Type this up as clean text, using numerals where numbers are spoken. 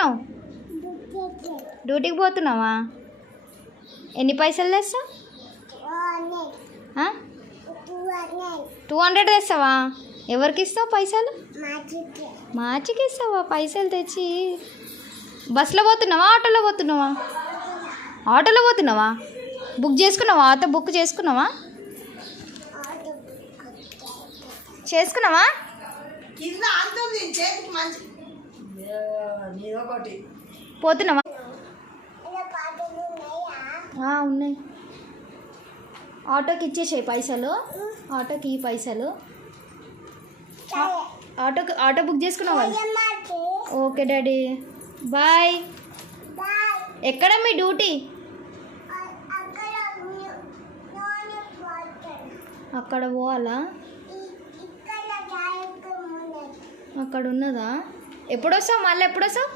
చేస్తున్నావు? డ్యూటీకి పోతున్నావా? ఎన్ని పైసలు తెస్తావు? 200 తెస్తావా? ఎవరికి ఇస్తావు పైసలు? మార్చికి ఇస్తావా పైసలు తెచ్చి? బస్సులో పోతున్నావా, ఆటోలో పోతున్నావా? ఆటోలో పోతున్నావా? బుక్ చేసుకున్నావా? ఆటో బుక్ చేసుకున్నావా? పోతున్నావా? ఉన్నాయి. ఆటోకి ఇచ్చేసాయి పైసలు. ఆటోకి ఈ పైసలు. ఆటో బుక్ చేసుకున్నావా? Okay daddy, bye. ఎక్కడ మీ డ్యూటీ? అక్కడ పోవాలా? అక్కడ ఉన్నదా? ఎప్పుడు వస్తావు? మళ్ళీ ఎప్పుడు వస్తావు?